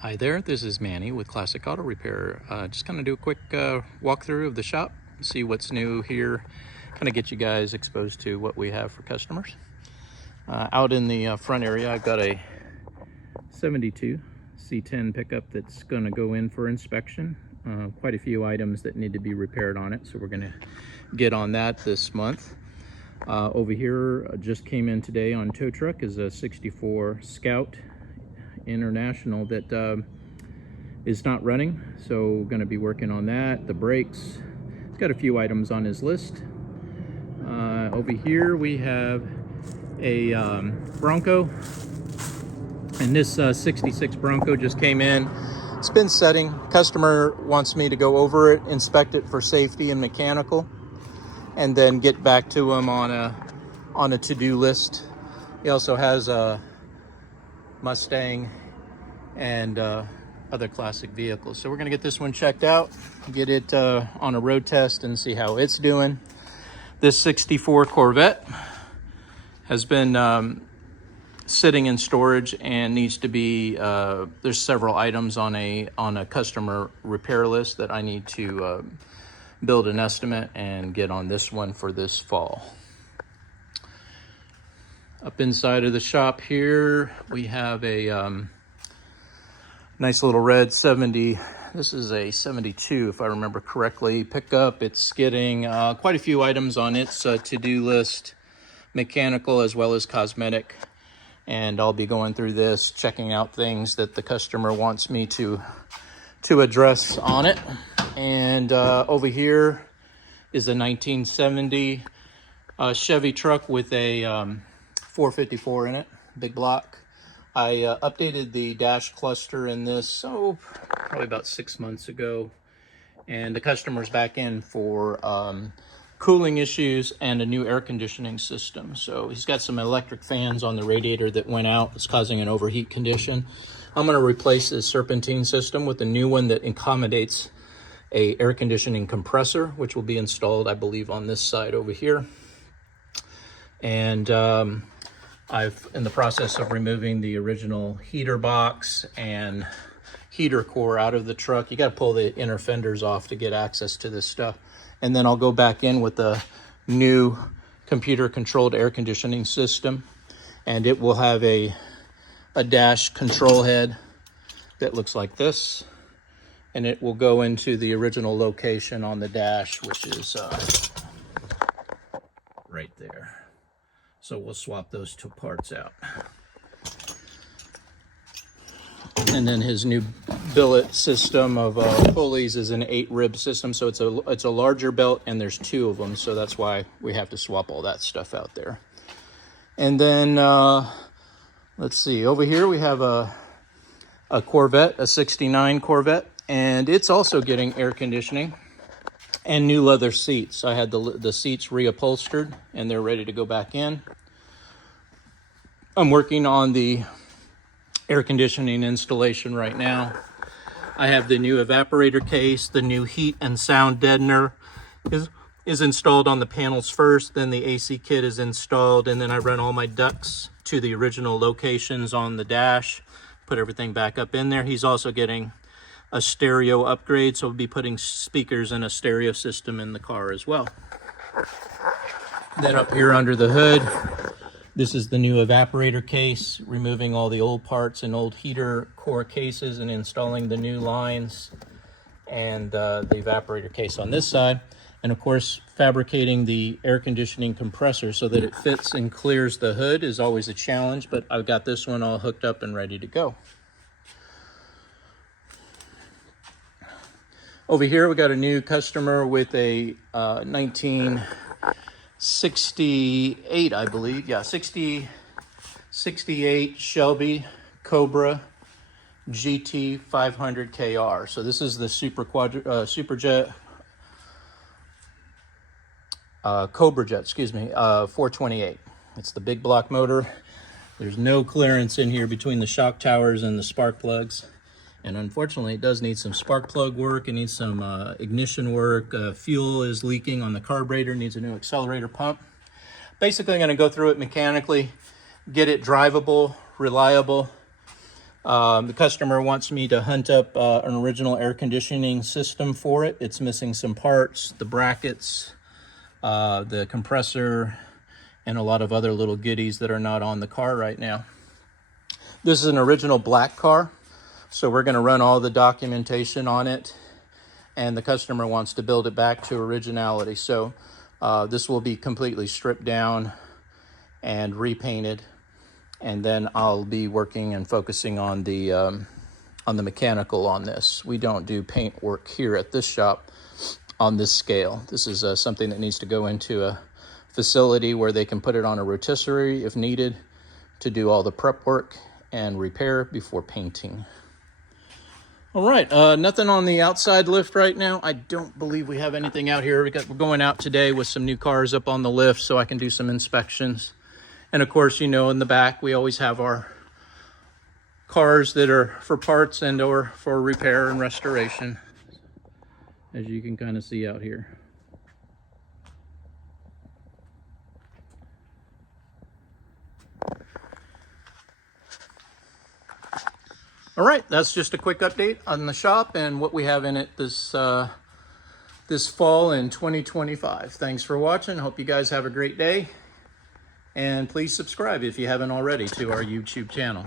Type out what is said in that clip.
Hi there, this is Manny with Classic Auto Repair. Just kind of do a quick walkthrough of the shop, see what's new here, kind of get you guys exposed to what we have for customers. Out in the front area, I've got a 72 C10 pickup that's going to go in for inspection. Quite a few items that need to be repaired on it, so we're going to get on that this month. Over here, just came in today on tow truck is a 64 Scout International that is not running, so going to be working on that. The brakes, he's got a few items on his list. Over here we have a Bronco, and this 66 Bronco just came in. It's been setting. Customer wants me to go over it, inspect it for safety and mechanical, and then get back to him on a to-do list. He also has a Mustang and other classic vehicles. So we're gonna get this one checked out, get it on a road test and see how it's doing. This 64 Corvette has been sitting in storage and needs to be, there's several items on a customer repair list that I need to build an estimate and get on this one for this fall. Up inside of the shop here, we have a nice little red 70. This is a 72, if I remember correctly, pickup. It's getting quite a few items on its to-do list, mechanical as well as cosmetic. And I'll be going through this, checking out things that the customer wants me to address on it. And over here is a 1970 Chevy truck with a 454 in it, big block. I updated the dash cluster in this, probably about 6 months ago. And the customer's back in for cooling issues and a new air conditioning system. So he's got some electric fans on the radiator that went out. It's causing an overheat condition. I'm gonna replace his serpentine system with a new one that accommodates a air conditioning compressor, which will be installed, I believe, on this side over here. And I've in the process of removing the original heater box and heater core out of the truck. You got to pull the inner fenders off to get access to this stuff. And then I'll go back in with the new computer controlled air conditioning system, and it will have a dash control head that looks like this, and it will go into the original location on the dash, which is right there. So we'll swap those two parts out. And then his new billet system of pulleys is an 8-rib system. So it's a larger belt, and there's 2 of them. So that's why we have to swap all that stuff out there. And then let's see, over here we have a Corvette, a 69 Corvette, and it's also getting air conditioning and new leather seats. I had the seats reupholstered and they're ready to go back in. I'm working on the air conditioning installation right now. I have the new evaporator case, the new heat and sound deadener is installed on the panels first, then the AC kit is installed, and then I run all my ducts to the original locations on the dash, put everything back up in there. He's also getting a stereo upgrade, so we'll be putting speakers and a stereo system in the car as well. Then up here under the hood, this is the new evaporator case, removing all the old parts and old heater core cases and installing the new lines and the evaporator case on this side. And of course, fabricating the air conditioning compressor so that it fits and clears the hood is always a challenge, but I've got this one all hooked up and ready to go. Over here, we got a new customer with a 1968, I believe. Yeah, 68 Shelby Cobra GT 500 KR. So this is the Superjet Cobra Jet, excuse me, 428. It's the big block motor. There's no clearance in here between the shock towers and the spark plugs. And unfortunately, it does need some spark plug work. It needs some ignition work. Fuel is leaking on the carburetor, needs a new accelerator pump. Basically, I'm going to go through it mechanically, get it drivable, reliable, The customer wants me to hunt up an original air conditioning system for it. It's missing some parts, the brackets, the compressor, and a lot of other little goodies that are not on the car right now. This is an original black car, so we're going to run all the documentation on it, and the customer wants to build it back to originality. So this will be completely stripped down and repainted, and then I'll be working and focusing on the mechanical on this. We don't do paint work here at this shop on this scale. This is something that needs to go into a facility where they can put it on a rotisserie if needed to do all the prep work and repair before painting. All right, nothing on the outside lift right now. I don't believe we have anything out here. We're going out today with some new cars up on the lift so I can do some inspections. And of course, you know, in the back, we always have our cars that are for parts and or for repair and restoration, as you can kind of see out here. All right, that's just a quick update on the shop and what we have in it this fall in 2025. Thanks for watching. Hope you guys have a great day. And please subscribe if you haven't already to our YouTube channel.